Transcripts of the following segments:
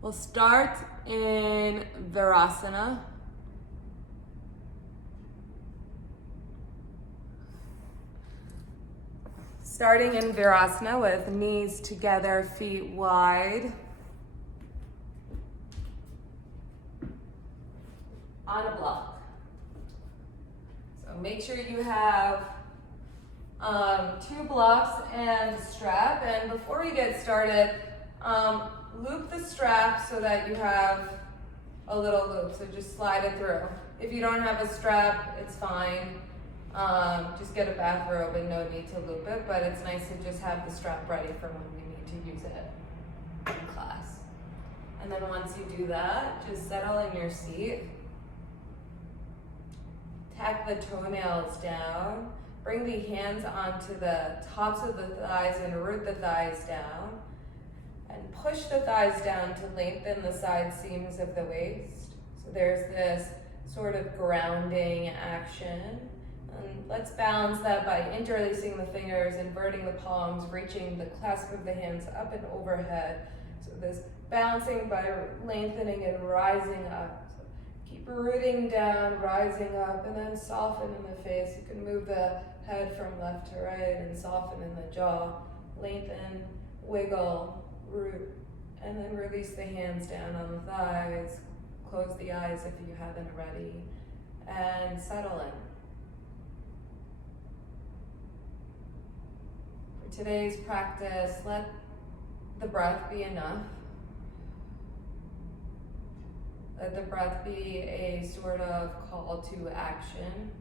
We'll start in Virasana. Starting in Virasana with knees together, feet wide. On a block. So make sure you have 2 blocks and a strap. And before we get started, loop the strap so that you have a little loop. So just slide it through. If you don't have a strap, it's fine. Just get a bathrobe and no need to loop it, but it's nice to just have the strap ready for when we need to use it in class. And then once you do that, just settle in your seat. Tack the toenails down. Bring the hands onto the tops of the thighs and root the thighs down. And push the thighs down to lengthen the side seams of the waist. So there's this sort of grounding action. And let's balance that by interlacing the fingers, inverting the palms, reaching the clasp of the hands up and overhead. So this balancing by lengthening and rising up. So keep rooting down, rising up, and then soften in the face. You can move the head from left to right and soften in the jaw. Lengthen, wiggle, root, and then release the hands down on the thighs. Close the eyes if you haven't already, and settle in. For today's practice, let the breath be enough. Let the breath be a sort of call to action.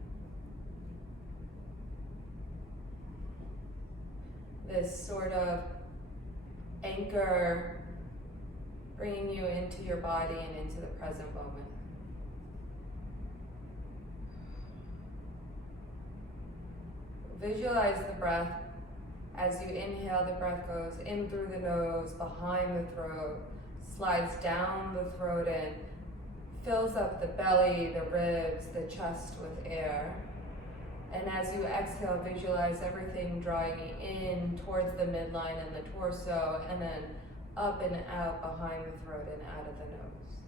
This sort of anchor bringing you into your body and into the present moment. Visualize the breath. As you inhale, the breath goes in through the nose, behind the throat, slides down the throat and fills up the belly, the ribs, the chest with air. And as you exhale, visualize everything drawing in towards the midline and the torso, and then up and out behind the throat and out of the nose.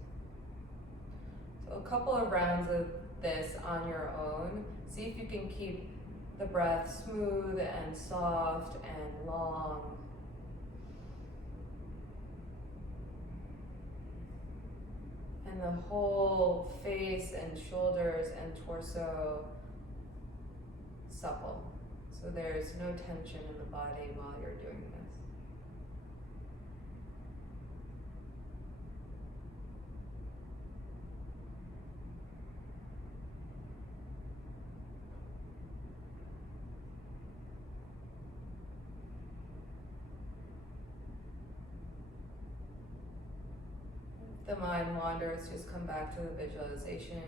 So a couple of rounds of this on your own. See if you can keep the breath smooth and soft and long. And the whole face and shoulders and torso supple. So there's no tension in the body while you're doing this. If the mind wanders, just come back to the visualization.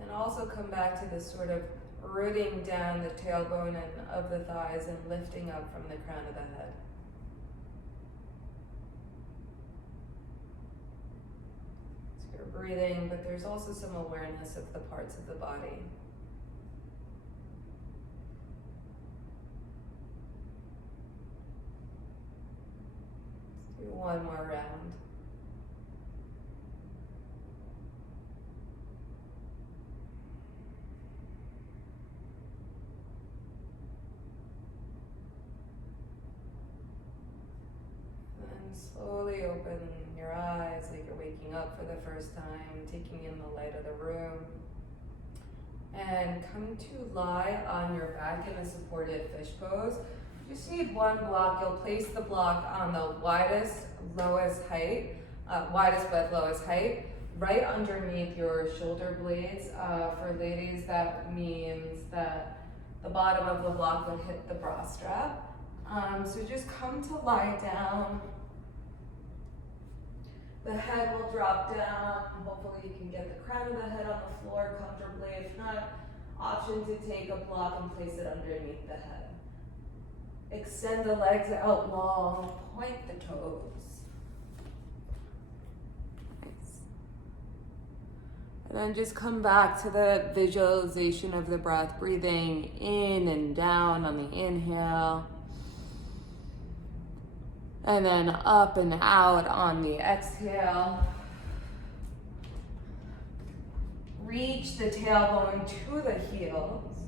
And also come back to this sort of rooting down the tailbone and of the thighs and lifting up from the crown of the head. So you're breathing, but there's also some awareness of the parts of the body. Let's do one more round. Slowly open your eyes like you're waking up for the first time, taking in the light of the room. And come to lie on your back in a supported fish pose. You just need one block. You'll place the block on the widest width, lowest height, right underneath your shoulder blades. For ladies, that means that the bottom of the block would hit the bra strap. So just come to lie down. The head will drop down. Hopefully you can get the crown of the head on the floor comfortably. If not, option to take a block and place it underneath the head. Extend the legs out long, point the toes. And then just come back to the visualization of the breath, breathing in and down on the inhale. And then up and out on the exhale. Reach the tailbone to the heels.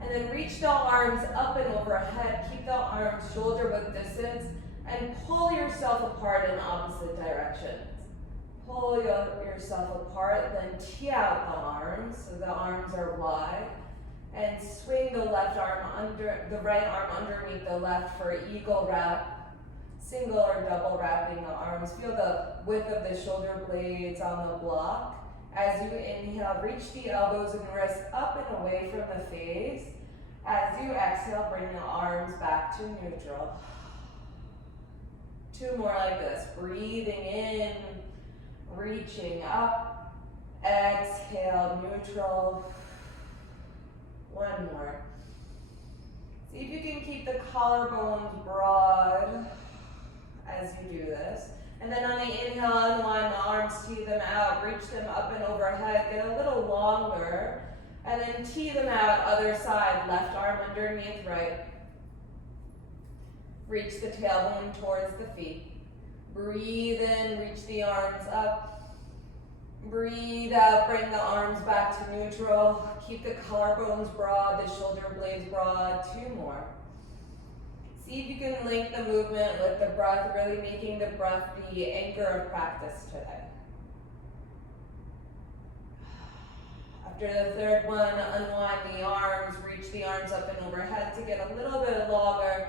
And then reach the arms up and overhead. Keep the arms shoulder width distance and pull yourself apart in opposite directions. Pull yourself apart, then tee out the arms so the arms are wide. And swing the right arm underneath the left for eagle wrap, single or double wrapping the arms. Feel the width of the shoulder blades on the block. As you inhale, reach the elbows and wrists up and away from the face. As you exhale, bring the arms back to neutral. 2 more like this. Breathing in, reaching up. Exhale, neutral. 1 more. See if you can keep the collarbones broad as you do this. And then on the inhale, unwind the arms, tee them out, reach them up and overhead, get a little longer, and then tee them out, other side, left arm underneath right. Reach the tailbone towards the feet. Breathe in, reach the arms up. Breathe out, bring the arms back to neutral. Keep the collarbones broad, the shoulder blades broad. 2 more. See if you can link the movement with the breath, really making the breath the anchor of practice today. After the 3rd one, unwind the arms, reach the arms up and overhead to get a little bit longer,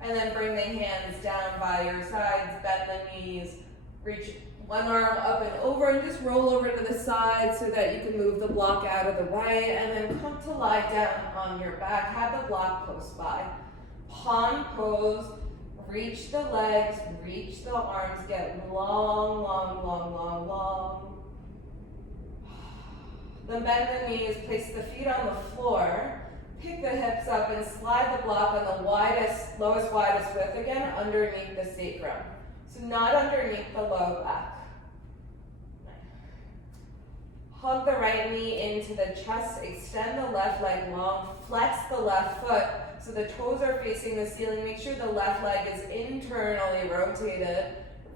and then bring the hands down by your sides, bend the knees, reach 1 arm up and over, and just roll over to the side so that you can move the block out of the way, and then come to lie down on your back, have the block close by. Palm pose, reach the legs, reach the arms, get long, long, long, long, long. Then bend the knees, place the feet on the floor, pick the hips up and slide the block on the lowest, widest width again, underneath the sacrum. So not underneath the low back. Hug the right knee into the chest, extend the left leg long, flex the left foot so the toes are facing the ceiling. Make sure the left leg is internally rotated.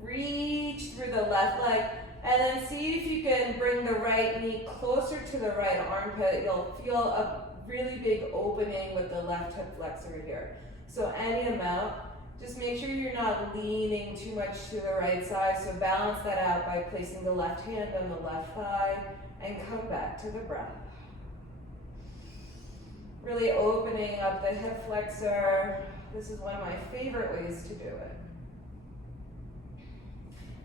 Reach through the left leg, and then see if you can bring the right knee closer to the right armpit. You'll feel a really big opening with the left hip flexor here. So any amount, just make sure you're not leaning too much to the right side. So balance that out by placing the left hand on the left thigh and come back to the breath. Really opening up the hip flexor. This is one of my favorite ways to do it.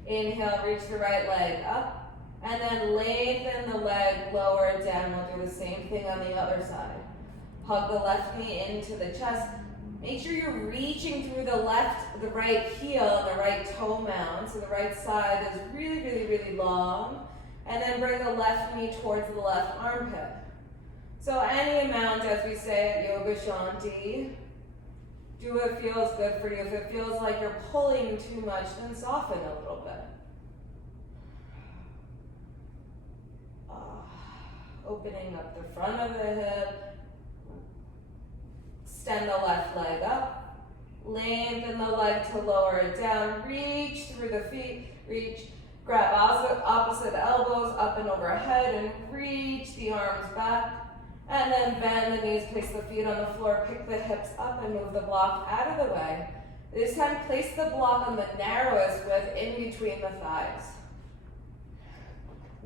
Inhale, reach the right leg up, and then lengthen the leg, lower it down. We'll do the same thing on the other side. Hug the left knee into the chest. Make sure you're reaching through the right heel and the right toe mound, so the right side is really, really, really long. And then bring the left knee towards the left armpit. So any amount, as we say at Yoga Shanti, do what feels good for you. If it feels like you're pulling too much, then soften a little bit. Opening up the front of the hip. Extend the left leg up. Lengthen the leg to lower it down. Reach through the feet. Reach. Grab opposite elbows up and overhead and reach the arms back. And then bend the knees, place the feet on the floor, pick the hips up and move the block out of the way. This time, place the block on the narrowest width in between the thighs.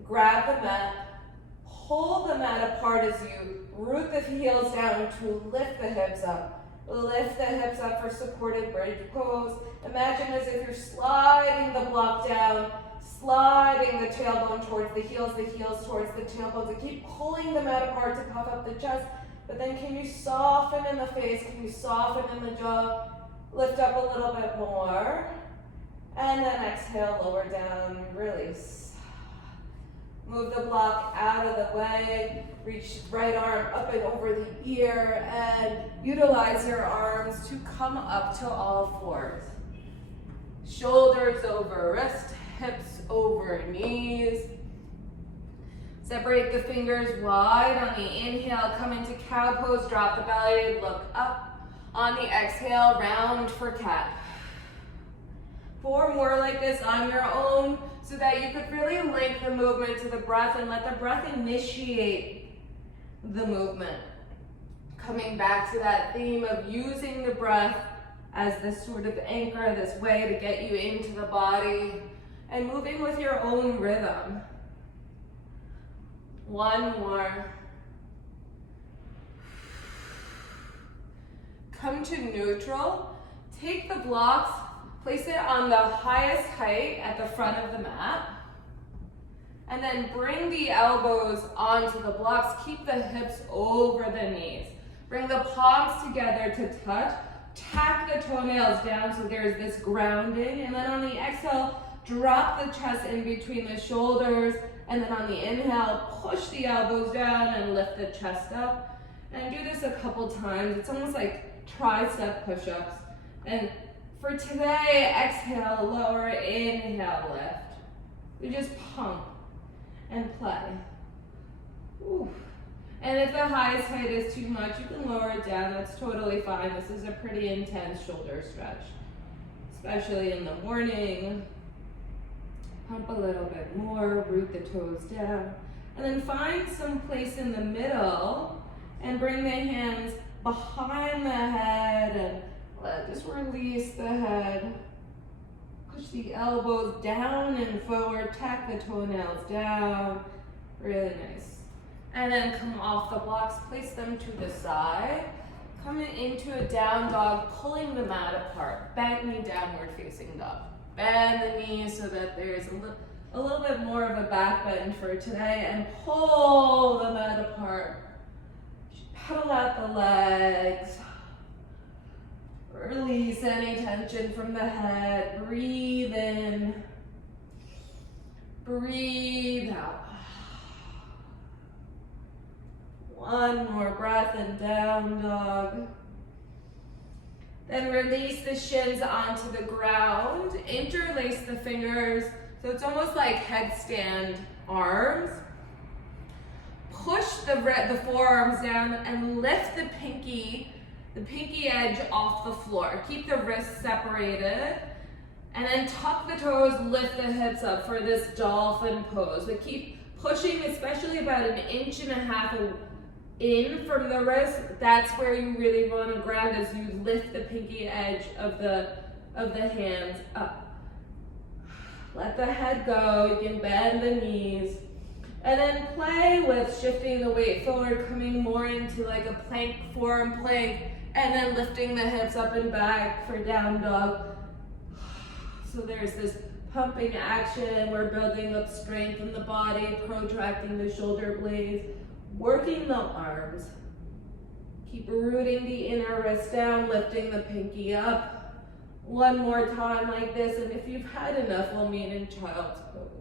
Grab the mat, pull the mat apart as you root the heels down to lift the hips up. Lift the hips up for supported bridge pose. Imagine as if you're sliding the block down, sliding the tailbone towards the heels towards the tailbone, to keep pulling them out apart to puff up the chest. But then can you soften in the face? Can you soften in the jaw? Lift up a little bit more. And then exhale, lower down, release. Move the block out of the way. Reach right arm up and over the ear and utilize your arms to come up to all fours. Shoulders over wrist, hips over knees. Separate the fingers wide. On the inhale, come into cow pose, drop the belly, look up. On the exhale, round for cat. 4 more like this on your own so that you could really link the movement to the breath and let the breath initiate the movement. Coming back to that theme of using the breath as this sort of anchor, this way to get you into the body and moving with your own rhythm. 1 more. Come to neutral. Take the blocks, place it on the highest height at the front of the mat. And then bring the elbows onto the blocks. Keep the hips over the knees. Bring the palms together to touch. Tack the toenails down so there's this grounding. And then on the exhale, drop the chest in between the shoulders. And then on the inhale, push the elbows down and lift the chest up. And do this a couple times. It's almost like tricep push-ups. And for today, exhale, lower, inhale, lift. We just pump and play. Ooh. And if the highest height is too much, you can lower it down. That's totally fine. This is a pretty intense shoulder stretch, especially in the morning. Pump a little bit more, root the toes down. And then find some place in the middle and bring the hands behind the head and just release the head. Push the elbows down and forward, tack the toenails down. Really nice. And then come off the blocks, place them to the side. Come into a down dog, pulling the mat apart. Bend knee, downward facing dog. Bend the knees so that there's a little bit more of a back bend for today, and pull the mat apart. Pedal out the legs. Release any tension from the head. Breathe in. Breathe out. 1 more breath and down dog. Then release the shins onto the ground. Interlace the fingers. So it's almost like headstand arms. Push the forearms down and lift the pinky edge off the floor. Keep the wrists separated. And then tuck the toes, lift the hips up for this dolphin pose. But keep pushing, especially about 1.5 inches in from the wrist. That's where you really want to ground as you lift the pinky edge of the hands up. Let the head go. You can bend the knees. And then play with shifting the weight forward, coming more into like a plank, forearm plank, and then lifting the hips up and back for down dog. So there's this pumping action. We're building up strength in the body, protracting the shoulder blades, working the arms. Keep rooting the inner wrist down, lifting the pinky up. 1 more time like this, and if you've had enough, we'll meet in child's pose.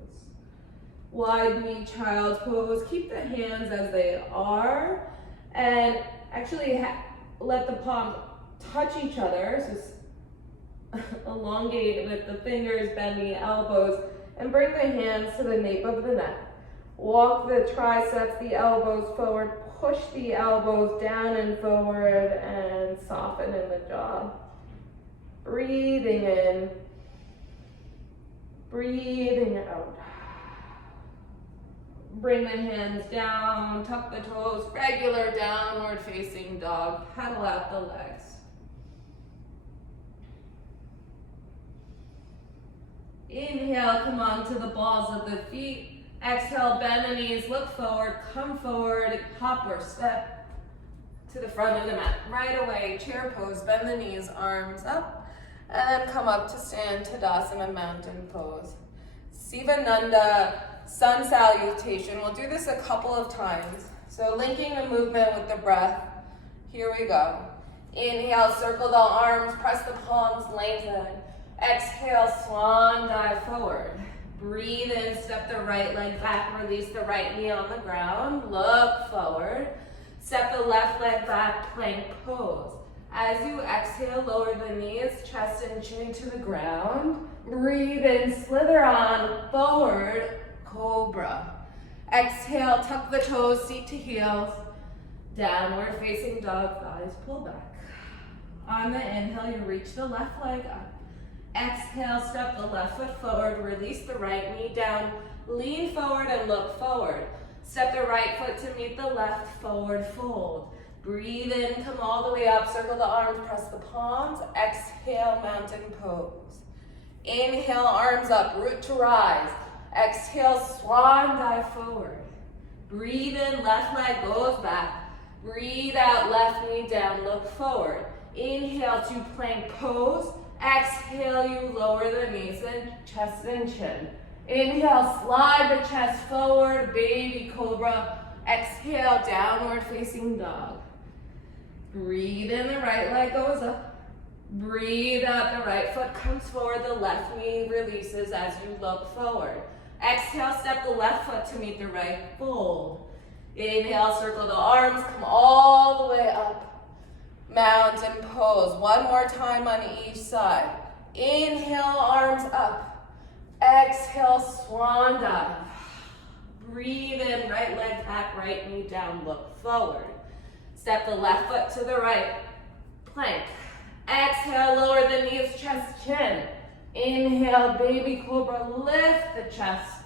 Wide knee child's pose. Keep the hands as they are, and actually let the palms touch each other. So elongate with the fingers, bend the elbows, and bring the hands to the nape of the neck. Walk the triceps, the elbows forward, push the elbows down and forward, and soften in the jaw. Breathing in, breathing out. Bring the hands down, tuck the toes, regular downward facing dog, paddle out the legs. Inhale, come onto the balls of the feet. Exhale, bend the knees, look forward, come forward, hop or step to the front of the mat. Right away, chair pose, bend the knees, arms up, and then come up to stand Tadasana, mountain pose. Sivananda, sun salutation. We'll do this a couple of times. So linking the movement with the breath. Here we go. Inhale, circle the arms, press the palms, lengthen. Exhale, swan dive forward. Breathe in, step the right leg back, release the right knee on the ground, look forward. Step the left leg back, plank pose. As you exhale, lower the knees, chest and chin to the ground. Breathe in, slither on, forward, cobra. Exhale, tuck the toes, seat to heels. Downward facing dog, thighs pull back. On the inhale, you reach the left leg up. Exhale, step the left foot forward, release the right knee down, lean forward and look forward. Step the right foot to meet the left, forward fold. Breathe in, come all the way up, circle the arms, press the palms. Exhale, mountain pose. Inhale, arms up, root to rise. Exhale, swan dive forward. Breathe in, left leg goes back. Breathe out, left knee down, look forward. Inhale to plank pose. Exhale, you lower the knees and chest and chin. Inhale, slide the chest forward, baby cobra. Exhale, downward facing dog. Breathe in, the right leg goes up. Breathe out, the right foot comes forward, the left knee releases as you look forward. Exhale, step the left foot to meet the right, fold. Inhale, circle the arms, come all the way up. Mountain pose. One more time on each side. Inhale, arms up. Exhale, swan dive. Breathe in, right leg back, right knee down, look forward. Step the left foot to the right, plank. Exhale, lower the knees, chest, chin. Inhale, baby cobra, lift the chest.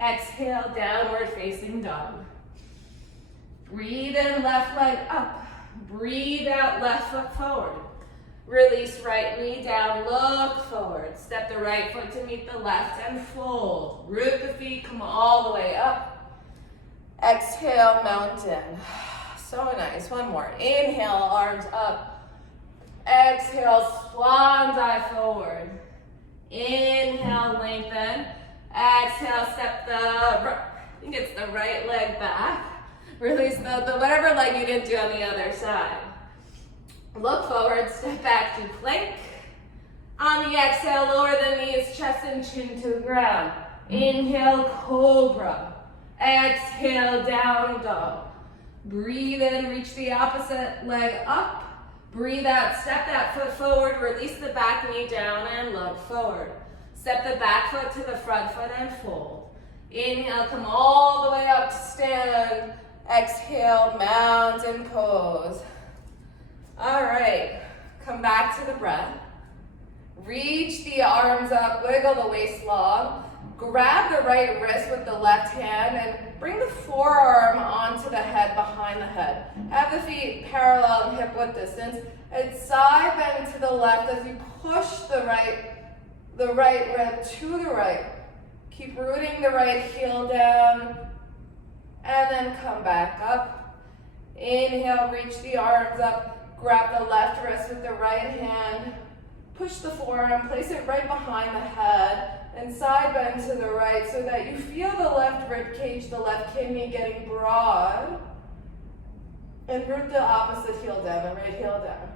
Exhale, downward facing dog. Breathe in, left leg up. Breathe out, left foot forward. Release right knee down, look forward. Step the right foot to meet the left and fold. Root the feet, come all the way up. Exhale, mountain. So nice, one more. Inhale, arms up. Exhale, swan dive forward. Inhale, lengthen. Exhale, step I think it's the right leg back. Release the whatever leg you didn't do on the other side. Look forward, step back to plank. On the exhale, lower the knees, chest and chin to the ground. Inhale, cobra. Exhale, down dog. Breathe in, reach the opposite leg up. Breathe out, step that foot forward, release the back knee down and look forward. Step the back foot to the front foot and fold. Inhale, come all the way up to stand. Exhale, mountain pose. All right, come back to the breath. Reach the arms up, wiggle the waist long. Grab the right wrist with the left hand and bring the forearm onto the head, behind the head. Have the feet parallel and hip width distance. And side bend to the left as you push the right rib to the right. Keep rooting the right heel down. And then come back up. Inhale, reach the arms up. Grab the left wrist with the right hand. Push the forearm, place it right behind the head. And side bend to the right so that you feel the left rib cage, the left kidney getting broad. And root the opposite heel down, the right heel down.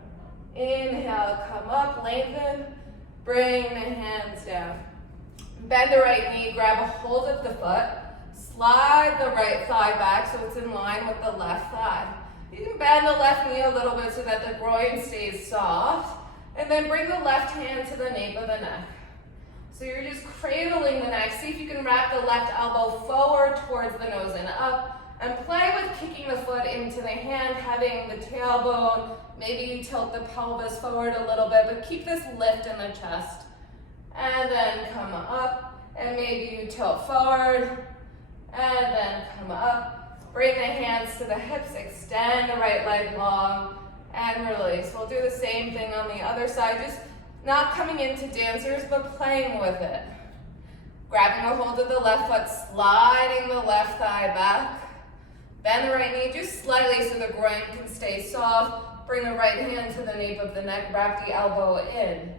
Inhale, come up, lengthen. Bring the hands down. Bend the right knee, grab a hold of the foot. Slide the right thigh back so it's in line with the left thigh. You can bend the left knee a little bit so that the groin stays soft. And then bring the left hand to the nape of the neck. So you're just cradling the neck. See if you can wrap the left elbow forward towards the nose and up. And play with kicking the foot into the hand, having the tailbone. Maybe you tilt the pelvis forward a little bit, but keep this lift in the chest. And then come up, and maybe you tilt forward, and then come up. Bring the hands to the hips, extend the right leg long, and release. We'll do the same thing on the other side, just not coming into dancers, but playing with it. Grabbing a hold of the left foot, sliding the left thigh back. Bend the right knee just slightly so the groin can stay soft. Bring the right hand to the nape of the neck, wrap the elbow in.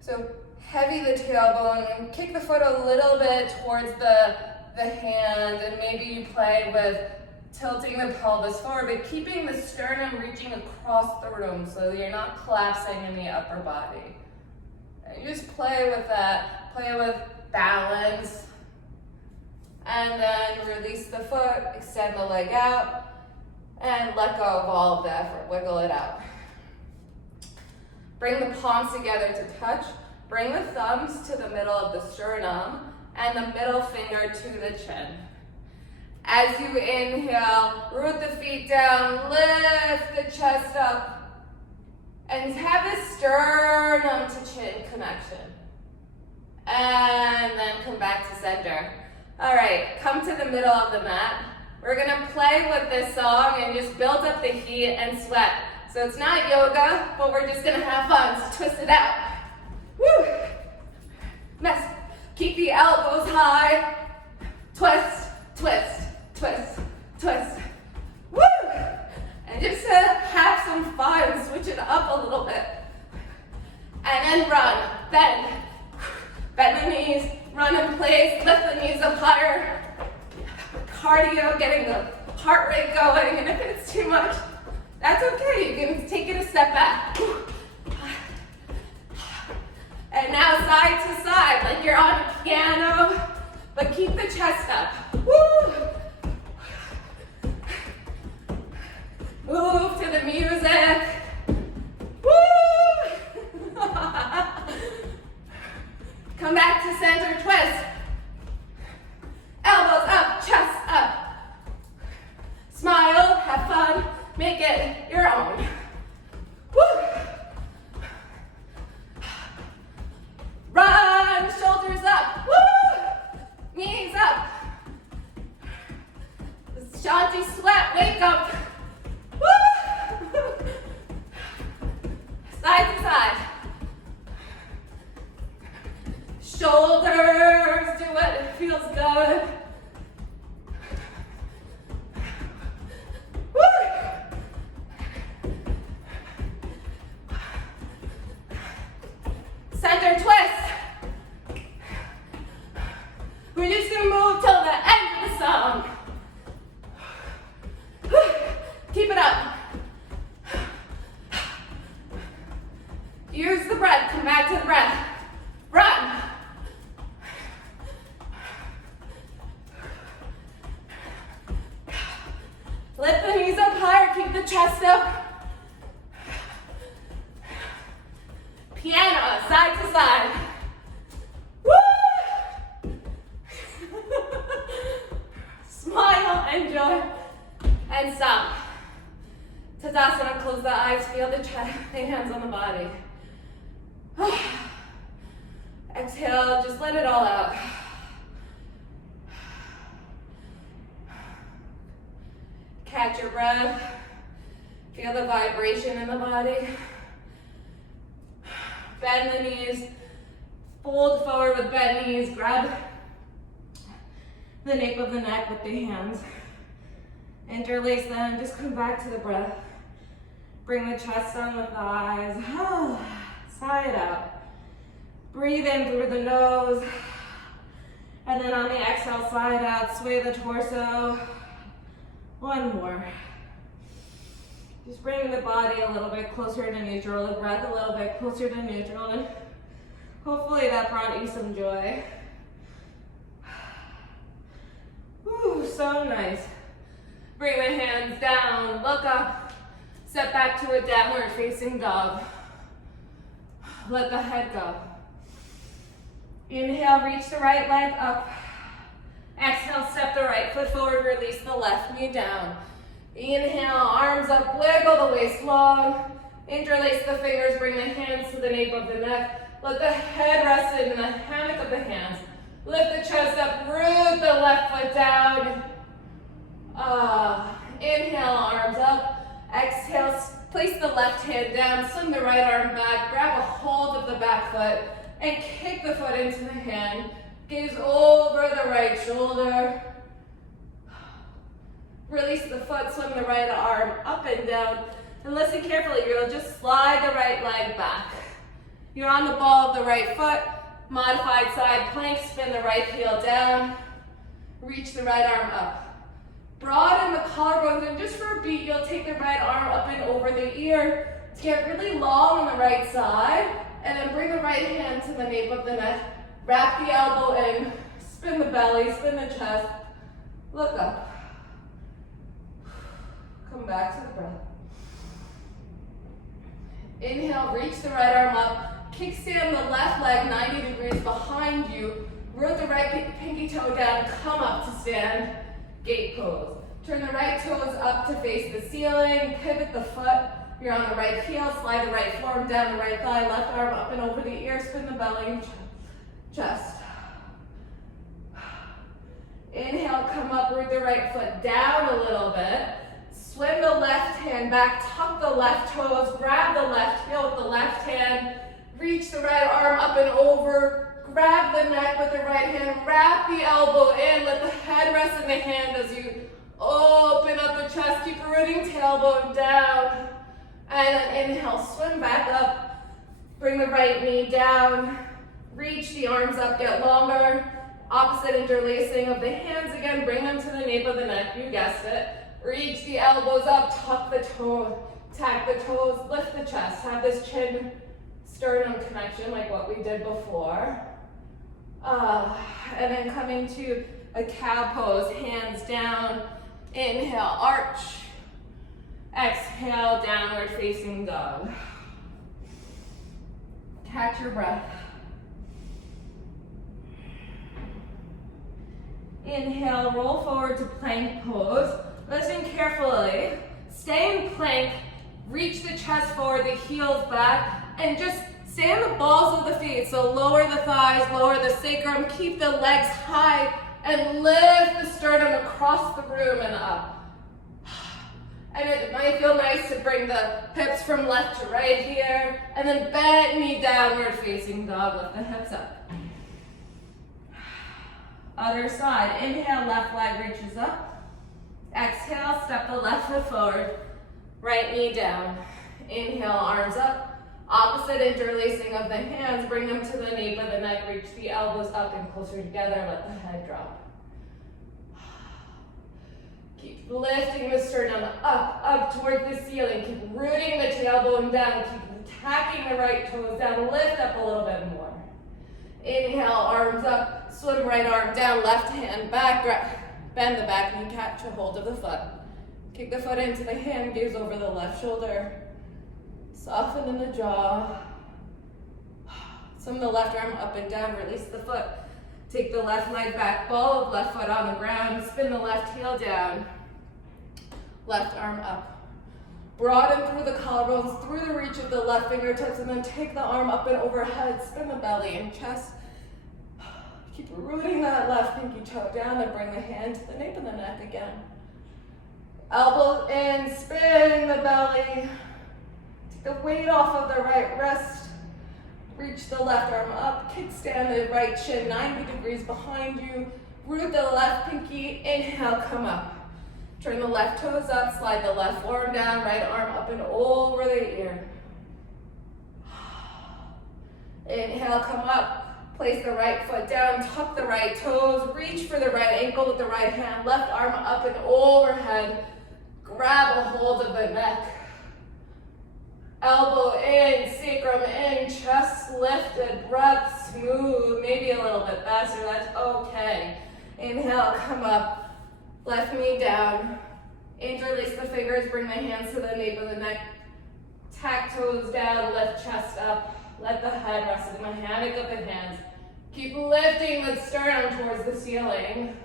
So heavy the tailbone and kick the foot a little bit towards the hand, and maybe you play with tilting the pelvis forward, but keeping the sternum reaching across the room so you're not collapsing in the upper body. And you just play with that, play with balance. And then release the foot, extend the leg out, and let go of all of the effort. Wiggle it out. Bring the palms together to touch. Bring the thumbs to the middle of the sternum and the middle finger to the chin. As you inhale, root the feet down, lift the chest up, and have a sternum to chin connection. And then come back to center. All right, come to the middle of the mat. We're gonna play with this song and just build up the heat and sweat. So it's not yoga, but we're just gonna have fun, so twist it out. Woo! Next, keep the elbows high. Twist, twist, twist, twist. Woo! And just to have some fun, switch it up a little bit. And then run, bend. Bend the knees, run in place, lift the knees up higher. Cardio, getting the heart rate going, and if it's too much, that's okay. You can take it a step back. And now side to side, like you're on a piano, but keep the chest up. Woo! Move to the music. Woo! Come back to center, twist. Elbows up, chest up. Smile, have fun, make it your own. Woo! Run, shoulders up. Woo! Knees up. Shanti sweat, wake up. Woo! Side to side. Shoulders, do it feels good. Woo! Center twist. We're just gonna move till the end of the song. Keep it up. Use the breath, come back to the breath. Run. Lift the knees up higher, keep the chest up. Piano, side to side. Woo! Smile, enjoy, and stop. Tadasana, close the eyes, feel the chest, the hands on the body. Exhale, just let it all out. Catch your breath. Feel the vibration in the body. Bend the knees. Fold forward with bent knees. Grab the nape of the neck with the hands. Interlace them. Just come back to the breath. Bring the chest on the thighs. Sigh it out. Breathe in through the nose. And then on the exhale, sigh it out. Sway the torso. One more. Just bring the body a little bit closer to neutral, the breath a little bit closer to neutral, and hopefully that brought you some joy. Ooh, so nice. Bring the hands down, look up, step back to a downward facing dog. Let the head go. Inhale, reach the right leg up. Exhale, step the right foot forward, release the left knee down. Inhale, arms up, wiggle the waist long. Interlace the fingers, bring the hands to the nape of the neck. Let the head rest in the hammock of the hands. Lift the chest up, root the left foot down. Inhale, arms up. Exhale, place the left hand down, swing the right arm back, grab a hold of the back foot, and kick the foot into the hand. Gaze over the right shoulder. Release the foot, swing the right arm up and down. And listen carefully, you'll just slide the right leg back. You're on the ball of the right foot. Modified side plank, spin the right heel down. Reach the right arm up. Broaden the collarbones, and just for a beat, you'll take the right arm up and over the ear to get really long on the right side. And then bring the right hand to the nape of the neck. Wrap the elbow in, spin the belly, spin the chest, look up. Come back to the breath. Inhale, reach the right arm up, kickstand the left leg 90 degrees behind you, root the right pinky toe down, come up to stand. gate pose. Turn the right toes up to face the ceiling, pivot the foot. You're on the right heel, slide the right forearm down the right thigh, left arm up and over the ear, spin the belly and chest. Inhale, come up, root the right foot down a little bit. Swim the left hand back, tuck the left toes, grab the left heel with the left hand, reach the right arm up and over, grab the neck with the right hand, wrap the elbow in, let the head rest in the hand as you open up the chest, keep rooting tailbone down. And then inhale, swim back up, bring the right knee down, reach the arms up, get longer. Opposite interlacing of the hands again, bring them to the nape of the neck, you guessed it. Reach the elbows up, tuck the toe, tap the toes, lift the chest. Have this chin sternum connection like what we did before. And then coming to a cow pose, hands down. Inhale, arch. Exhale, downward facing dog. Catch your breath. Inhale, roll forward to plank pose. Listen carefully. Stay in plank. Reach the chest forward, the heels back, and just stay on the balls of the feet. So lower the thighs, lower the sacrum, keep the legs high, and lift the sternum across the room and up. And it might feel nice to bring the hips from left to right here, and then bend knee downward facing dog, lift the hips up. Other side, inhale, left leg reaches up. Exhale, step the left foot forward, right knee down. Inhale, arms up. Opposite interlacing of the hands, bring them to the nape of the neck, reach the elbows up and closer together, let the head drop. Keep lifting the sternum up towards the ceiling. Keep rooting the tailbone down, keep tacking the right toes down, lift up a little bit more. Inhale, arms up, swim right arm down, left hand back, bend the back knee, catch a hold of the foot. Kick the foot into the hand, gaze over the left shoulder. Soften in the jaw. Swim the left arm up and down, release the foot. Take the left leg back, ball of left foot on the ground, spin the left heel down. Left arm up. Broaden through the collarbones, through the reach of the left fingertips, and then take the arm up and overhead, spin the belly and chest. Keep rooting that left pinky toe down and bring the hand to the nape of the neck again. Elbows in, spin the belly. Take the weight off of the right wrist. Reach the left arm up, kickstand the right shin 90 degrees behind you. Root the left pinky, inhale, come up. Turn the left toes up, slide the left forearm down, right arm up and over the ear. Inhale, come up. Place the right foot down, tuck the right toes, reach for the right ankle with the right hand, left arm up and overhead. Grab a hold of the neck. Elbow in, sacrum in, chest lifted, breath smooth, maybe a little bit faster, that's okay. Inhale, come up. Left knee down, interlace the fingers, bring the hands to the nape of the neck, tack toes down, lift chest up, let the head rest in the hammock of the hands. Keep lifting the sternum towards the ceiling.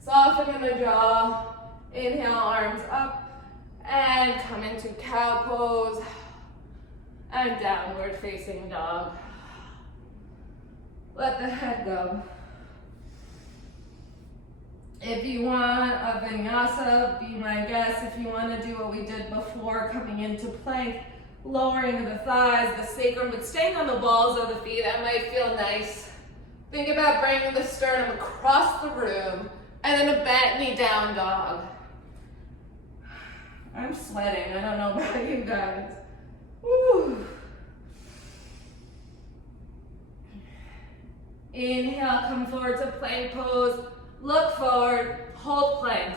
Soften in the jaw, inhale, arms up, and come into cow pose, and downward facing dog. Let the head go. If you want a vinyasa, be my guest. If you want to do what we did before, coming into plank, lowering the thighs, the sacrum, but staying on the balls of the feet, that might feel nice. Think about bringing the sternum across the room, and then a bent knee down dog. I'm sweating, I don't know about you guys. Woo. Inhale, come forward to plank pose. Look forward, hold plank.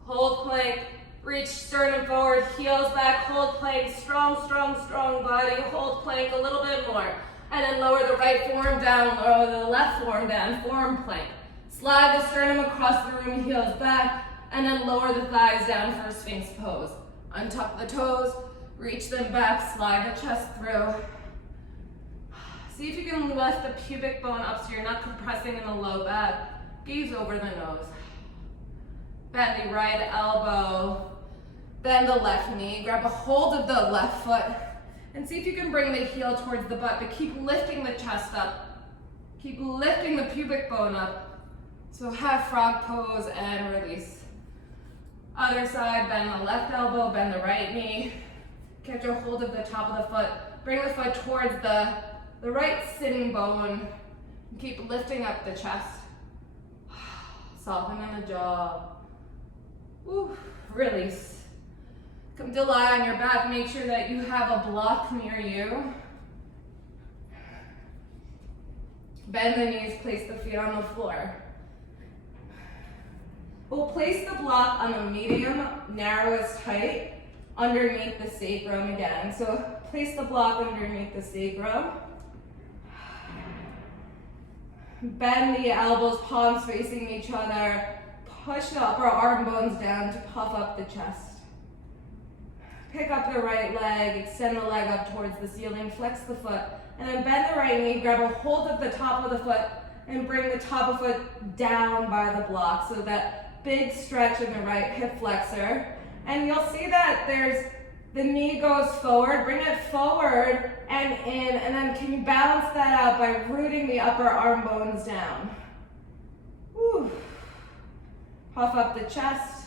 Hold plank, reach sternum forward, heels back, hold plank, strong, strong, strong body, hold plank a little bit more. And then lower the right forearm down, lower the left forearm down, forearm plank. Slide the sternum across the room, heels back, and then lower the thighs down for a Sphinx pose. Untuck the toes, reach them back, slide the chest through. See if you can lift the pubic bone up so you're not compressing in the low back. Gaze over the nose. Bend the right elbow, bend the left knee, grab a hold of the left foot, and see if you can bring the heel towards the butt, but keep lifting the chest up. Keep lifting the pubic bone up. So have frog pose and release. Other side, bend the left elbow, bend the right knee. Catch a hold of the top of the foot. Bring the foot towards the right sitting bone. Keep lifting up the chest. Soften in the jaw. Ooh, release. Come to lie on your back. Make sure that you have a block near you. Bend the knees, place the feet on the floor. We'll place the block on the medium, narrowest height underneath the sacrum again. So place the block underneath the sacrum. Bend the elbows, palms facing each other. Push the upper arm bones down to puff up the chest. Pick up the right leg, extend the leg up towards the ceiling, flex the foot, and then bend the right knee, grab a hold of the top of the foot, and bring the top of the foot down by the block. So that big stretch in the right hip flexor. And you'll see that the knee goes forward, bring it forward and in, and then can you balance that out by rooting the upper arm bones down. Whew. Puff up the chest,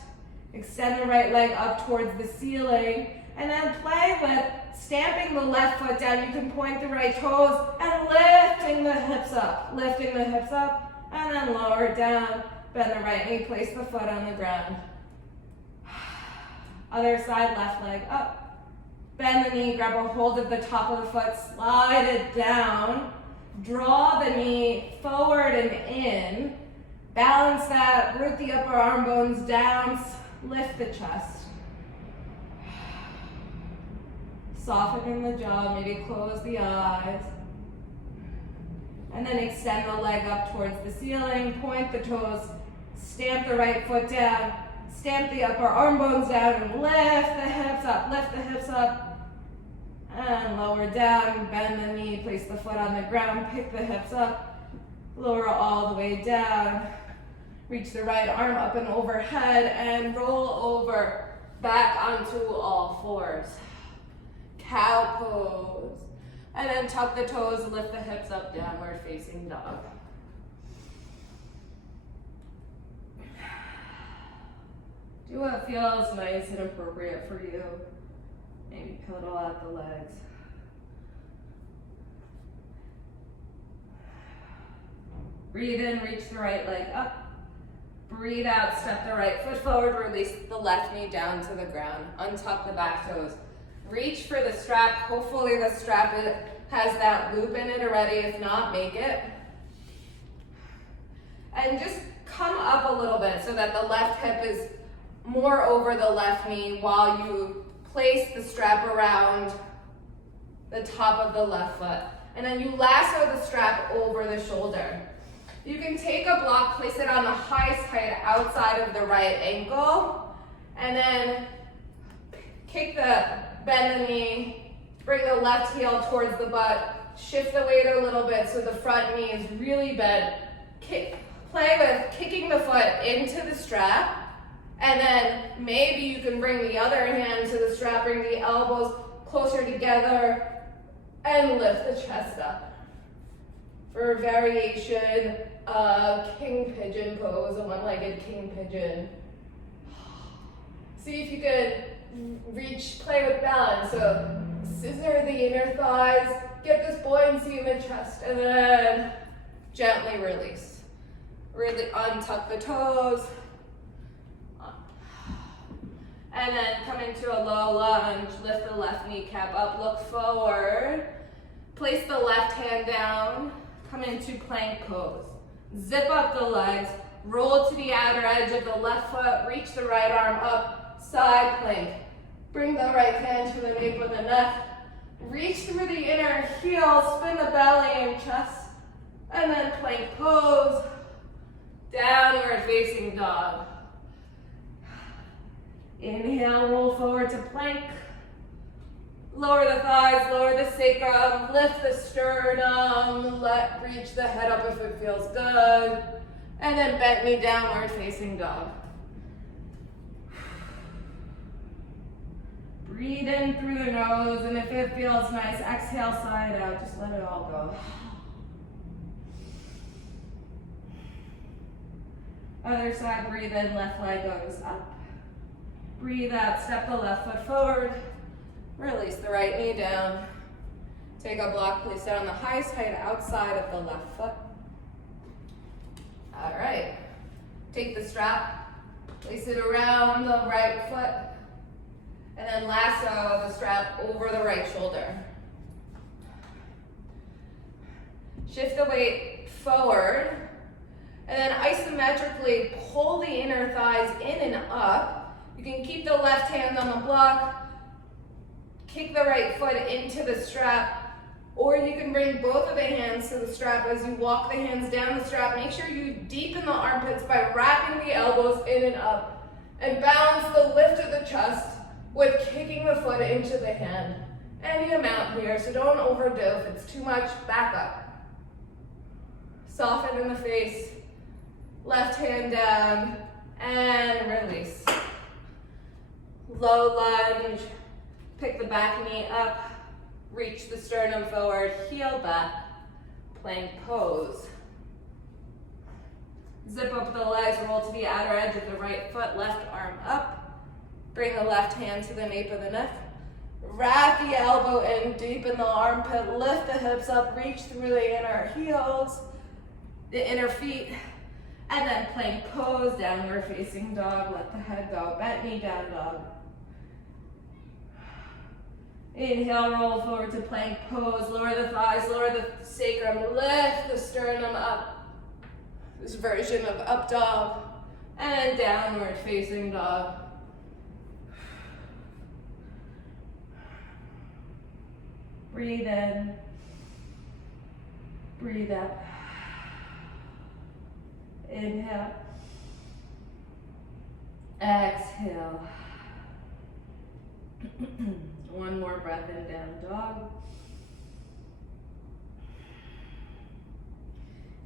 extend the right leg up towards the ceiling, and then play with stamping the left foot down. You can point the right toes and lifting the hips up, and then lower it down. Bend the right knee, place the foot on the ground. Other side, left leg up. Bend the knee, grab a hold of the top of the foot, slide it down. Draw the knee forward and in. Balance that, root the upper arm bones down, lift the chest. Soften in the jaw, maybe close the eyes. And then extend the leg up towards the ceiling, point the toes, stamp the right foot down, stamp the upper arm bones down, and lift the hips up, and lower down, bend the knee, place the foot on the ground, pick the hips up, lower all the way down, reach the right arm up and overhead, and roll over back onto all fours. Cow pose. And then tuck the toes, lift the hips up, downward facing dog. Do what feels nice and appropriate for you. Maybe pedal out the legs. Breathe in, reach the right leg up. Breathe out, step the right foot forward, release the left knee down to the ground. Untuck the back toes. Reach for the strap. Hopefully the strap has that loop in it already. If not, make it. And just come up a little bit so that the left hip is more over the left knee while you place the strap around the top of the left foot. And then you lasso the strap over the shoulder. You can take a block, place it on the highest height outside of the right ankle, and then bend the knee, bring the left heel towards the butt, shift the weight a little bit so the front knee is really bent. Play with kicking the foot into the strap, and then maybe you can bring the other hand to the strap, bring the elbows closer together, and lift the chest up. For a variation of king pigeon pose, a one-legged king pigeon. See if you could play with balance. So scissor the inner thighs, get this buoyancy in the chest, and then gently release. Really untuck the toes. And then come into a low lunge, lift the left kneecap up, look forward. Place the left hand down, come into plank pose. Zip up the legs, roll to the outer edge of the left foot, reach the right arm up, side plank. Bring the right hand to the nape of the neck, reach through the inner heel, spin the belly and chest, and then plank pose, downward facing dog. Inhale, roll forward to plank. Lower the thighs, lower the sacrum, lift the sternum, reach the head up if it feels good, and then bent knee downward facing dog. Breathe in through the nose, and if it feels nice, exhale, side out. Just let it all go. Other side, breathe in, left leg goes up. Breathe out, step the left foot forward. Release the right knee down. Take a block, place down the highest height outside of the left foot. All right. Take the strap, place it around the right foot, and then lasso the strap over the right shoulder. Shift the weight forward, and then isometrically pull the inner thighs in and up. You can keep the left hand on the block, kick the right foot into the strap, or you can bring both of the hands to the strap as you walk the hands down the strap. Make sure you deepen the armpits by wrapping the elbows in and up, and balance the lift of the chest with kicking the foot into the hand. Any amount here, so don't overdo. If it's too much, back up. Soften in the face, left hand down, and release. Low lunge, pick the back knee up, reach the sternum forward, heel back, plank pose. Zip up the legs, roll to the outer edge of the right foot, left arm up. Bring the left hand to the nape of the neck. Wrap the elbow in, deepen the armpit, lift the hips up, reach through the inner heels, the inner feet, and then plank pose, downward facing dog, let the head go, bent knee down dog. Inhale, roll forward to plank pose, lower the thighs, lower the sacrum, lift the sternum up. This version of up dog, and downward facing dog. Breathe in, breathe out. Inhale, exhale. One more breath in, down dog.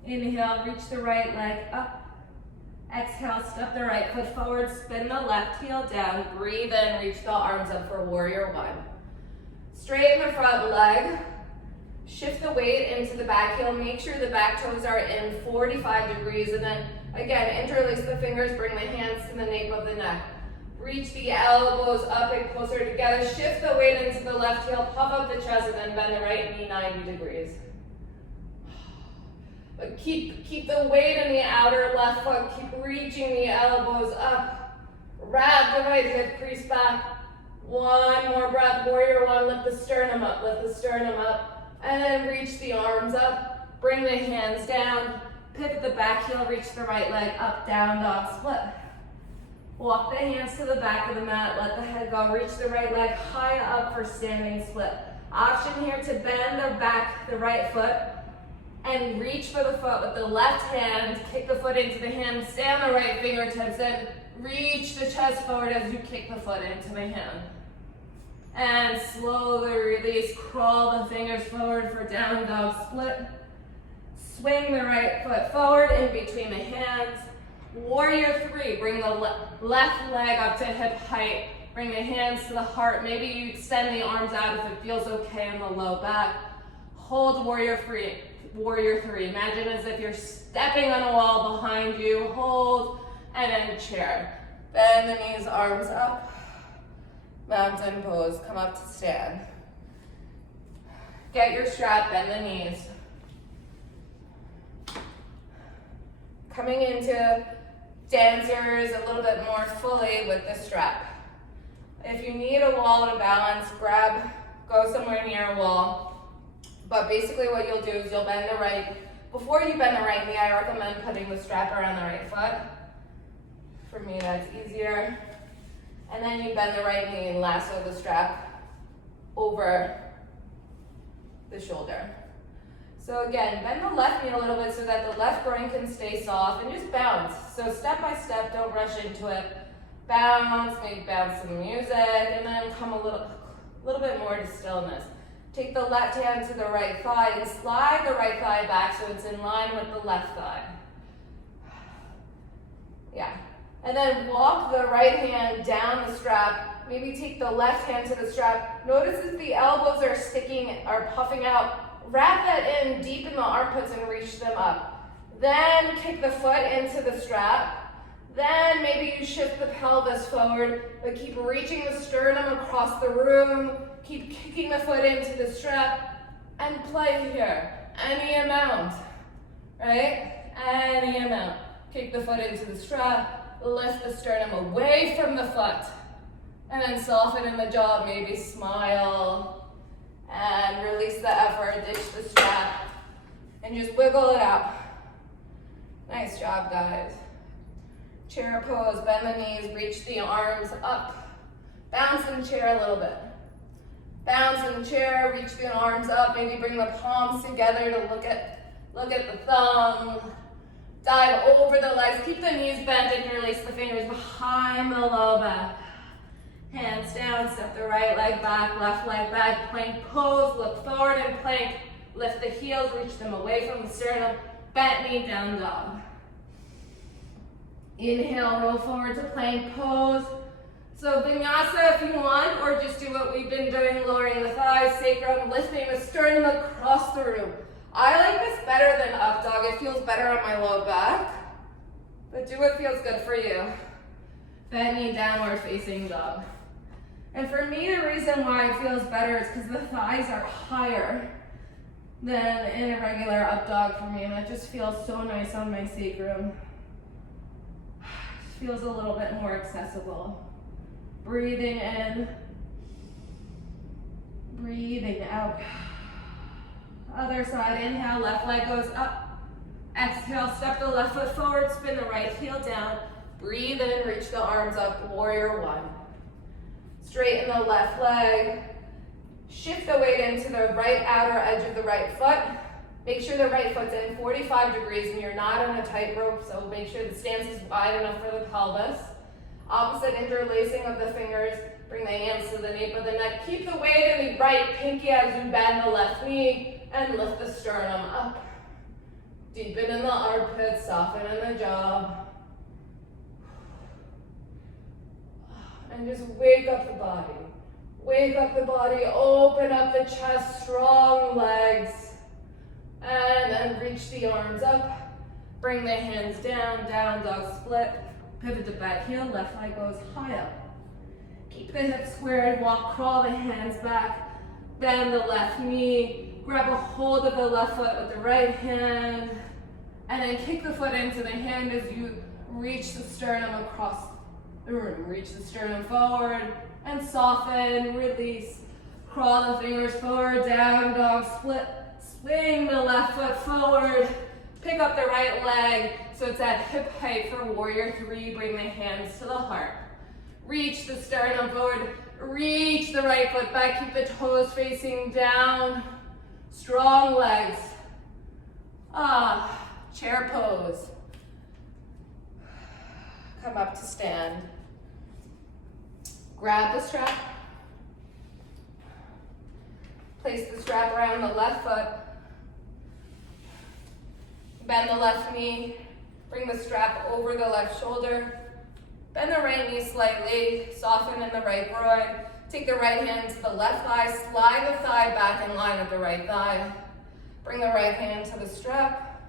Inhale, reach the right leg up. Exhale, step the right foot forward, spin the left heel down. Breathe in, reach the arms up for warrior one. Straighten the front leg. Shift the weight into the back heel. Make sure the back toes are in 45 degrees. And then, again, interlace the fingers, bring the hands to the nape of the neck. Reach the elbows up and closer together. Shift the weight into the left heel, puff up the chest, and then bend the right knee 90 degrees. But keep the weight in the outer left foot. Keep reaching the elbows up. Wrap the right hip crease back. One more breath, warrior one. Lift the sternum up, lift the sternum up. And then reach the arms up. Bring the hands down. Pivot the back heel, reach the right leg up, down dog split. Walk the hands to the back of the mat, let the head go, reach the right leg high up for standing split. Option here to bend the right foot, and reach for the foot with the left hand, kick the foot into the hand, stay on the right fingertips, and reach the chest forward as you kick the foot into the hand. And slowly release, crawl the fingers forward for down dog split. Swing the right foot forward in between the hands. Warrior three, bring the left leg up to hip height. Bring the hands to the heart. Maybe you extend the arms out if it feels okay on the low back. Hold warrior three. Imagine as if you're stepping on a wall behind you. Hold, and then chair. Bend the knees, arms up. Mountain pose, come up to stand. Get your strap, bend the knees. Coming into dancers a little bit more fully with the strap. If you need a wall to balance, go somewhere near a wall. But basically what you'll do is you'll bend the right, before you bend the right knee, I recommend putting the strap around the right foot. For me, that's easier. And then you bend the right knee and lasso the strap over the shoulder. So again, bend the left knee a little bit so that the left groin can stay soft, and just bounce. So step by step, don't rush into it. Bounce, maybe bounce some music, and then come a little bit more to stillness. Take the left hand to the right thigh and slide the right thigh back so it's in line with the left thigh. Yeah. And then walk the right hand down the strap. maybe take the left hand to the strap. Notice if the elbows are sticking or puffing out. Wrap that in deep in the armpits and reach them up. Then kick the foot into the strap. Then maybe you shift the pelvis forward, but keep reaching the sternum across the room. Keep kicking the foot into the strap and play here. Any amount, right? Any amount. Kick the foot into the strap, lift the sternum away from the foot, and then soften in the jaw, maybe smile, and release the effort, ditch the strap, and just wiggle it out. Nice job, guys. Chair pose, bend the knees, reach the arms up. Bounce in chair a little bit. Bounce in chair, reach the arms up, maybe bring the palms together to look at the thumb. Dive over the legs, keep the knees bent and release the fingers behind the low back. Hands down, step the right leg back, left leg back, plank pose, look forward and plank. Lift the heels, reach them away from the sternum, bent knee, down dog. Inhale, roll forward to plank pose. So vinyasa if you want, or just do what we've been doing, lowering the thighs, sacrum, lifting the sternum across the room. I like this better than up dog. It feels better on my low back, but do what feels good for you. Bend knee, downward facing dog. And for me, the reason why it feels better is because the thighs are higher than in a regular up dog for me, and that just feels so nice on my sacrum. Feels a little bit more accessible. Breathing in, breathing out. Other side, inhale, left leg goes up. Exhale, step the left foot forward, spin the right heel down. Breathe in, reach the arms up, warrior one. Straighten the left leg. Shift the weight into the right outer edge of the right foot. Make sure the right foot's in 45 degrees and you're not on a tightrope, so make sure the stance is wide enough for the pelvis. Opposite interlacing of the fingers. Bring the hands to the nape of the neck. Keep the weight in the right pinky as you bend the left knee and lift the sternum up. Deepen in the armpits, soften in the jaw. And just wake up the body. Wake up the body, open up the chest, strong legs. And then reach the arms up. Bring the hands down, down dog split. Pivot to back heel, left leg goes high up. Keep the hips squared, walk, crawl the hands back. Bend the left knee. Grab a hold of the left foot with the right hand. And then kick the foot into the hand as you reach the sternum across the room. Reach the sternum forward and soften, release. Crawl the fingers forward, down dog split. Swing the left foot forward, pick up the right leg so it's at hip height for warrior three. Bring the hands to the heart. Reach the sternum forward, reach the right foot back, keep the toes facing down. Strong legs. Chair pose. Come up to stand. Grab the strap. Place the strap around the left foot. Bend the left knee. Bring the strap over the left shoulder. Bend the right knee slightly. Soften in the right groin. Take the right hand to the left thigh. Slide the thigh back in line with the right thigh. Bring the right hand to the strap.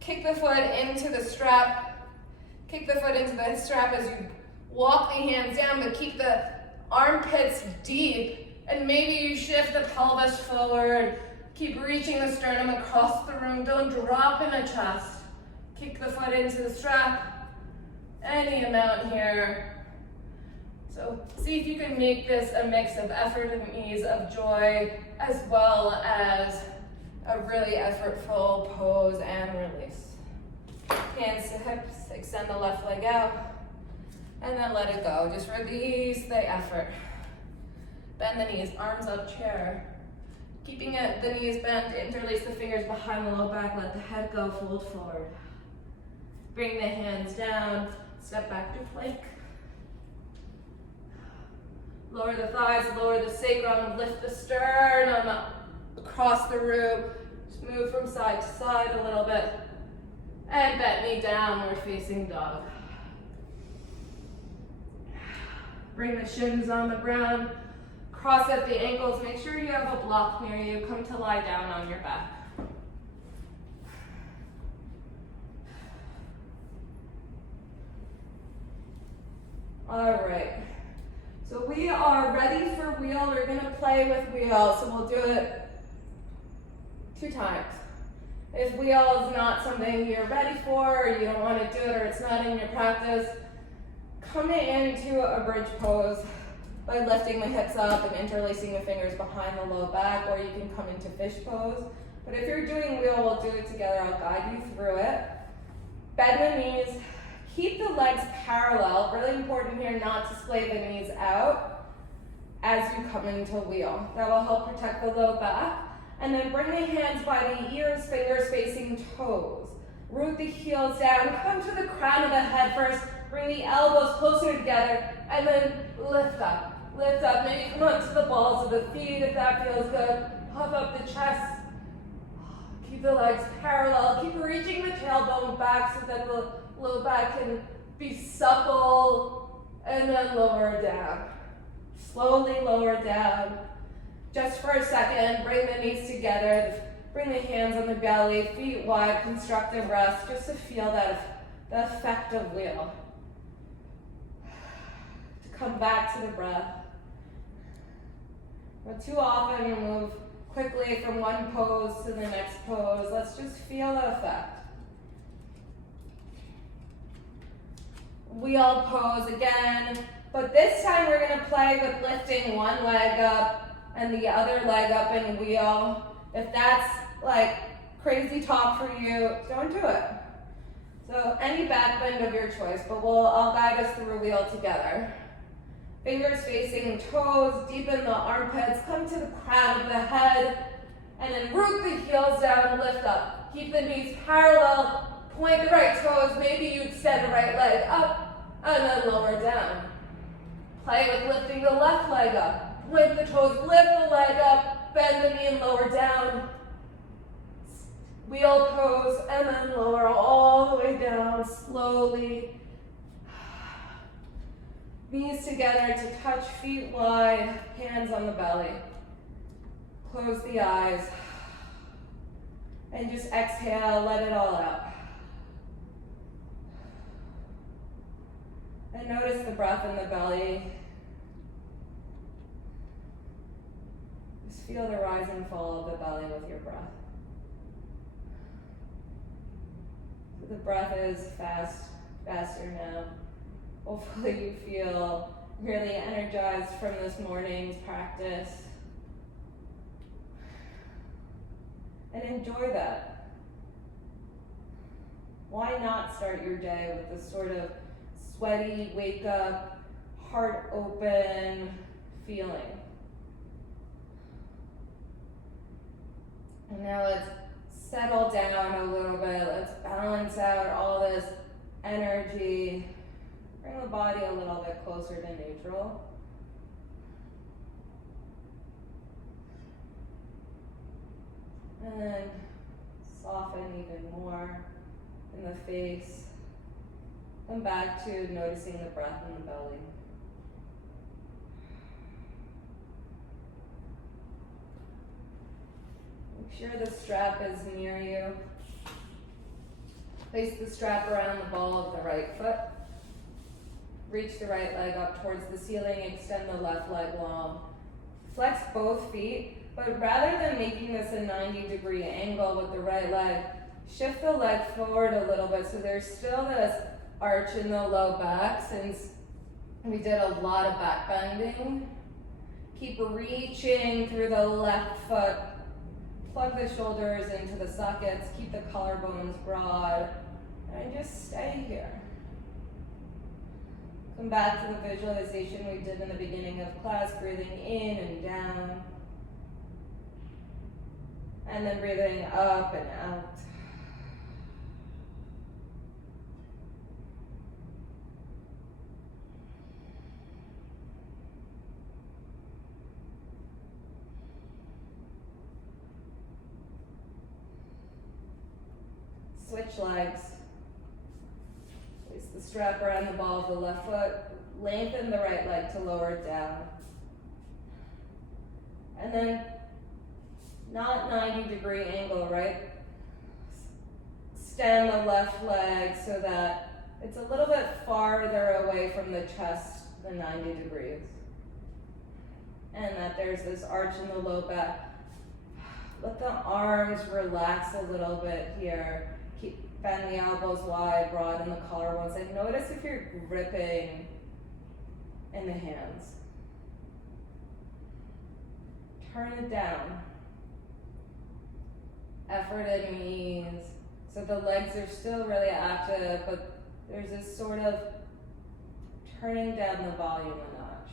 Kick the foot into the strap. Kick the foot into the strap as you walk the hands down, but keep the armpits deep. And maybe you shift the pelvis forward. Keep reaching the sternum across the room. Don't drop in the chest. Kick the foot into the strap. Any amount here. So see if you can make this a mix of effort and ease, of joy, as well as a really effortful pose and release. Hands to hips, extend the left leg out, and then let it go. Just release the effort. Bend the knees, arms up, chair. Keeping the knees bent, interlace the fingers behind the low back, let the head go, fold forward. Bring the hands down, step back to plank. Lower the thighs, lower the sacrum, lift the sternum up across the room. Just move from side to side a little bit. And bend knee downward facing dog. Bring the shins on the ground. Cross at the ankles. Make sure you have a block near you. Come to lie down on your back. All right. So we are ready for wheel. We're going to play with wheel. So we'll do it 2 times. If wheel is not something you're ready for, or you don't want to do it, or it's not in your practice, come into a bridge pose by lifting the hips up and interlacing the fingers behind the low back, or you can come into fish pose. But if you're doing wheel, we'll do it together. I'll guide you through it. Bend the knees. Keep the legs parallel. Really important here not to splay the knees out as you come into wheel. That will help protect the low back. And then bring the hands by the ears, fingers facing toes. Root the heels down. Come to the crown of the head first. Bring the elbows closer together. And then lift up. Lift up. Maybe come up to the balls of the feet if that feels good. Puff up the chest. Keep the legs parallel. Keep reaching the tailbone back so that the low back can be supple. And then lower down. Slowly lower down. Just for a second, bring the knees together, bring the hands on the belly, feet wide, constructive rest, just to feel the effect of wheel. To come back to the breath. But too often we move quickly from one pose to the next pose. Let's just feel the effect. Wheel pose again, but this time we're going to play with lifting one leg up and the other leg up in wheel. If that's like crazy talk for you, don't do it. So any back bend of your choice, but I'll guide us through wheel together. Fingers facing toes, deepen the armpits, come to the crown of the head, and then root the heels down, lift up. Keep the knees parallel, point the right toes, maybe you extend the right leg up, and then lower down. Play with lifting the left leg up. Point the toes, lift the leg up, bend the knee and lower down. Wheel pose, and then lower all the way down, slowly. Knees together to touch, feet wide, hands on the belly. Close the eyes. And just exhale, let it all out. And notice the breath in the belly. Just feel the rise and fall of the belly with your breath. So the breath is faster now. Hopefully you feel really energized from this morning's practice. And enjoy that. Why not start your day with this sort of sweaty, wake up, heart open feeling? And now let's settle down a little bit. Let's balance out all this energy. Bring the body a little bit closer to neutral. And then soften even more in the face. Come back to noticing the breath in the belly. Make sure the strap is near you. Place the strap around the ball of the right foot. Reach the right leg up towards the ceiling, extend the left leg long. Flex both feet, but rather than making this a 90-degree angle with the right leg, shift the leg forward a little bit so there's still this arch in the low back since we did a lot of back bending. Keep reaching through the left foot. Plug the shoulders into the sockets, keep the collarbones broad, and just stay here. Come back to the visualization we did in the beginning of class, breathing in and down. And then breathing up and out. Switch legs. Place the strap around the ball of the left foot, lengthen the right leg to lower it down. And then, not 90-degree angle, right? Stand the left leg so that it's a little bit farther away from the chest than 90 degrees. And that there's this arch in the low back. Let the arms relax a little bit here. Bend the elbows wide, broaden the collarbones, and notice if you're gripping in the hands. Turn it down. Effort and ease. So the legs are still really active, but there's this sort of turning down the volume a notch.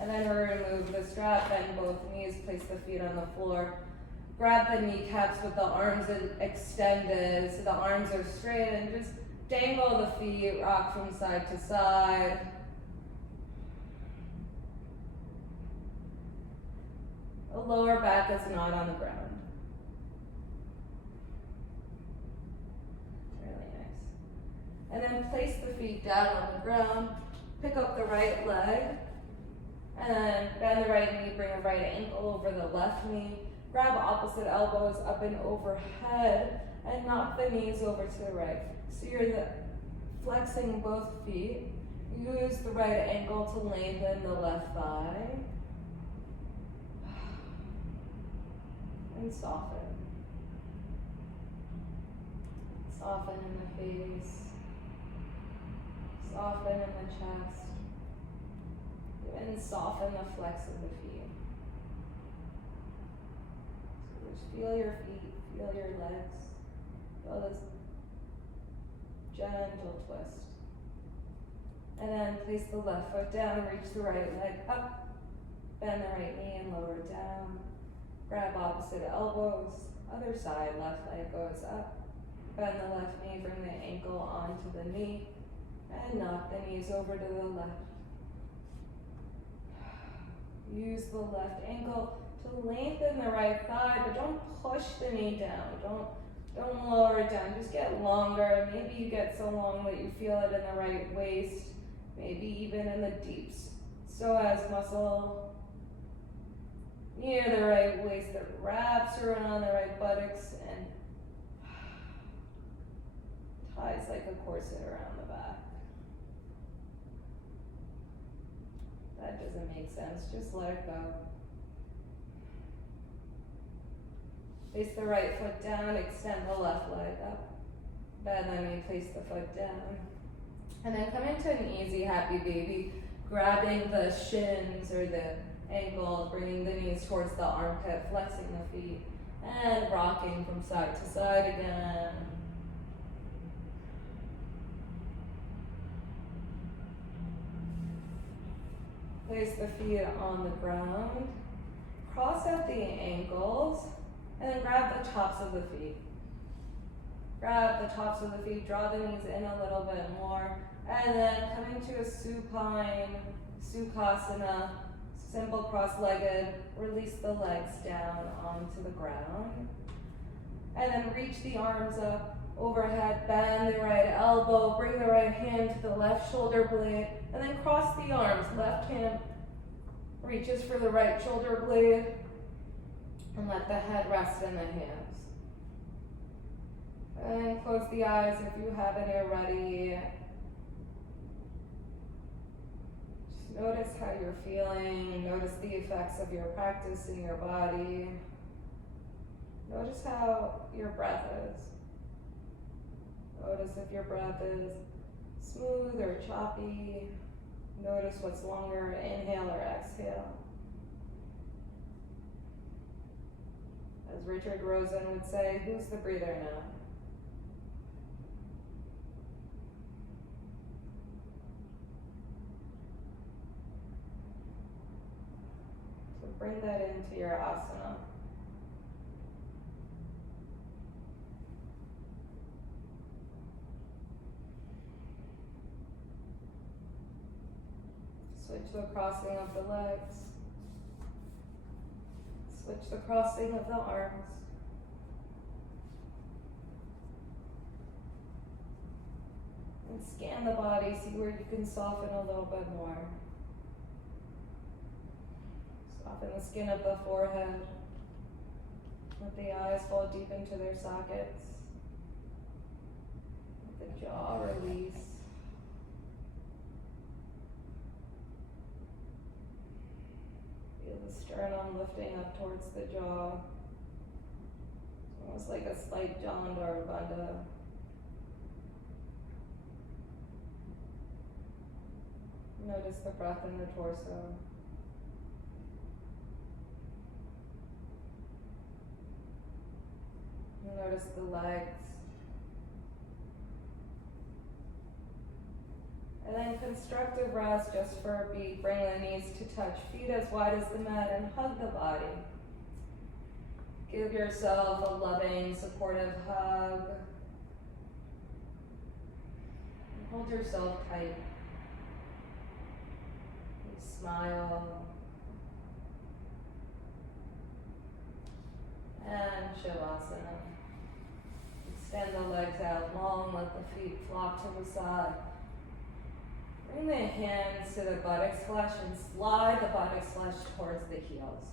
And then remove the strap, bend both knees, place the feet on the floor. Grab the kneecaps with the arms extended so the arms are straight, and just dangle the feet, rock from side to side. The lower back is not on the ground. Really nice. And then place the feet down on the ground, pick up the right leg, and then bend the right knee, bring the right ankle over the left knee. Grab opposite elbows up and overhead and knock the knees over to the right. So you're flexing both feet. Use the right ankle to lengthen the left thigh. And soften. Soften in the face. Soften in the chest. Even soften the flex of the feet. Just feel your feet, feel your legs, feel this gentle twist. And then place the left foot down, reach the right leg up, bend the right knee and lower it down. Grab opposite elbows, other side, left leg goes up. Bend the left knee, bring the ankle onto the knee, and knock the knees over to the left. Use the left ankle to lengthen the right thigh, but don't push the knee down. Don't lower it down. Just get longer. Maybe you get so long that you feel it in the right waist, maybe even in the deep psoas muscle. Near the right waist that wraps around the right buttocks and ties like a corset around the back. That doesn't make sense. Just let it go. Place the right foot down, extend the left leg up. Bend the knee, place the foot down. And then come into an easy, happy baby, grabbing the shins or the ankles, bringing the knees towards the armpit, flexing the feet, and rocking from side to side again. Place the feet on the ground. Cross out the ankles, and then grab the tops of the feet. Grab the tops of the feet, draw the knees in a little bit more, and then come into a supine, sukhasana, simple cross-legged, release the legs down onto the ground. And then reach the arms up overhead, bend the right elbow, bring the right hand to the left shoulder blade, and then cross the arms. Left hand reaches for the right shoulder blade, and let the head rest in the hands. And close the eyes if you haven't already. Just notice how you're feeling. Notice the effects of your practice in your body. Notice how your breath is. Notice if your breath is smooth or choppy. Notice what's longer, inhale or exhale. As Richard Rosen would say, who's the breather now? So bring that into your asana. Switch the crossing of the legs. Switch the crossing of the arms. And scan the body, see where you can soften a little bit more. Soften the skin of the forehead. Let the eyes fall deep into their sockets. Let the jaw release. Feel the sternum lifting up towards the jaw. It's almost like a slight Jandhar Bandha. Notice the breath in the torso. Notice the legs. And then constructive rest just for a beat. Bring the knees to touch feet as wide as the mat and hug the body. Give yourself a loving, supportive hug. And hold yourself tight. Smile. And Shavasana. Extend the legs out long, let the feet flop to the side. Bring the hands to the buttocks flesh and slide the buttocks flesh towards the heels.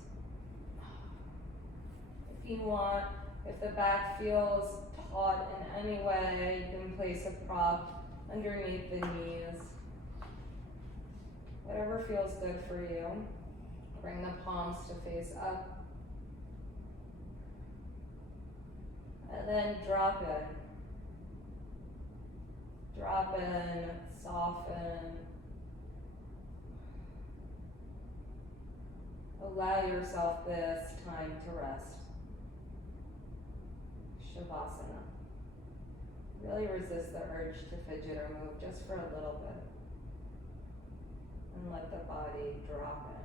If you want, if the back feels taut in any way, you can place a prop underneath the knees. Whatever feels good for you. Bring the palms to face up. And then drop in. Drop in, soften. Allow yourself this time to rest. Shavasana. Really resist the urge to fidget or move just for a little bit. And let the body drop in.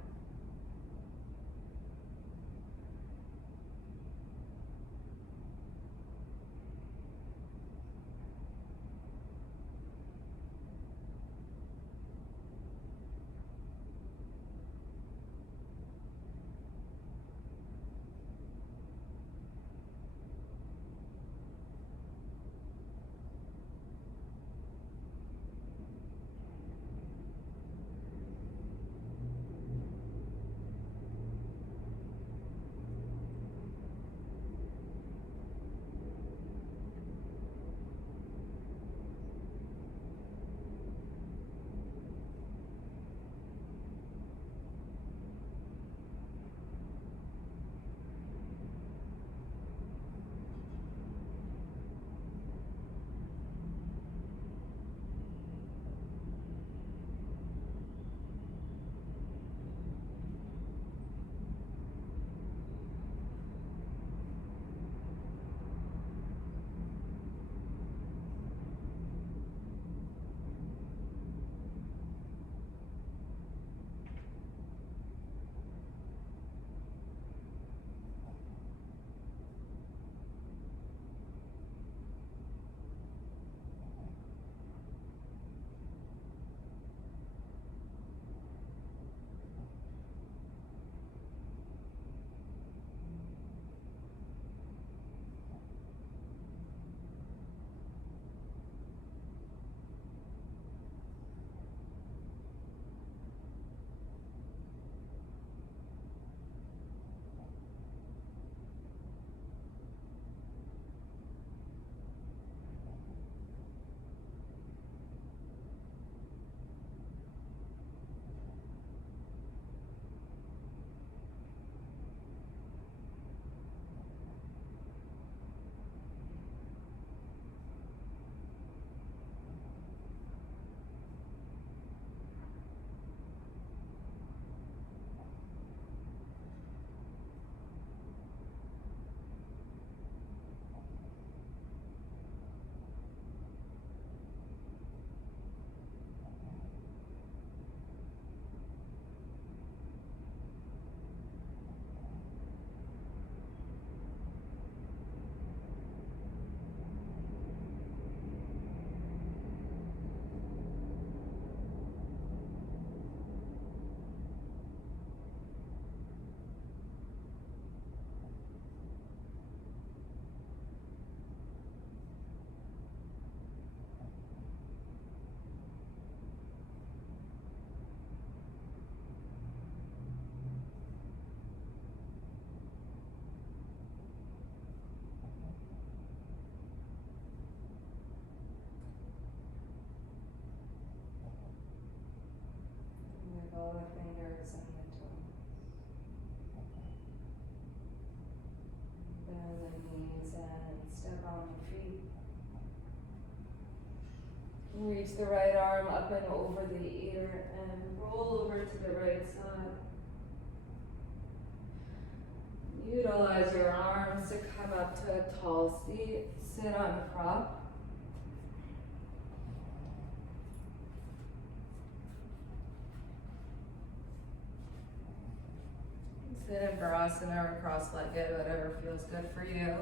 step on my feet. Reach the right arm up and over the ear and roll over to the right side. Utilize your arms to come up to a tall seat. Sit on prop. Sit in Virasana or cross-legged, whatever feels good for you.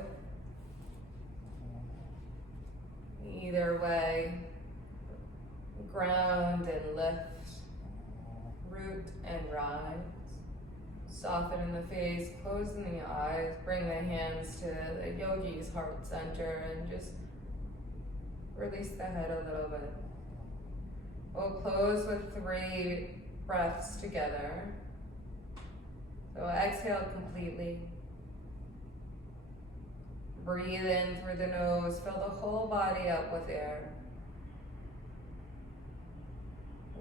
Either way, ground and lift, root and rise. Soften in the face, close in the eyes, bring the hands to the yogi's heart center and just release the head a little bit. We'll close with 3 breaths together. So exhale completely. Breathe in through the nose, fill the whole body up with air.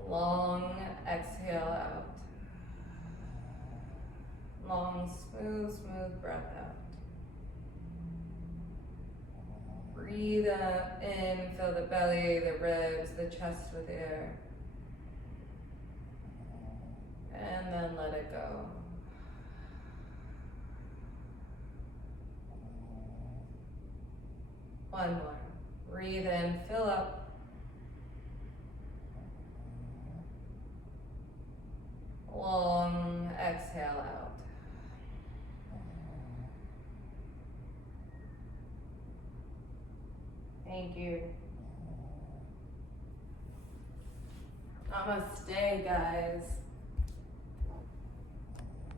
Long exhale out. Long, smooth breath out. Breathe in, fill the belly, the ribs, the chest with air. And then let it go. One more. Breathe in, fill up. Long exhale out. Thank you. Namaste, guys.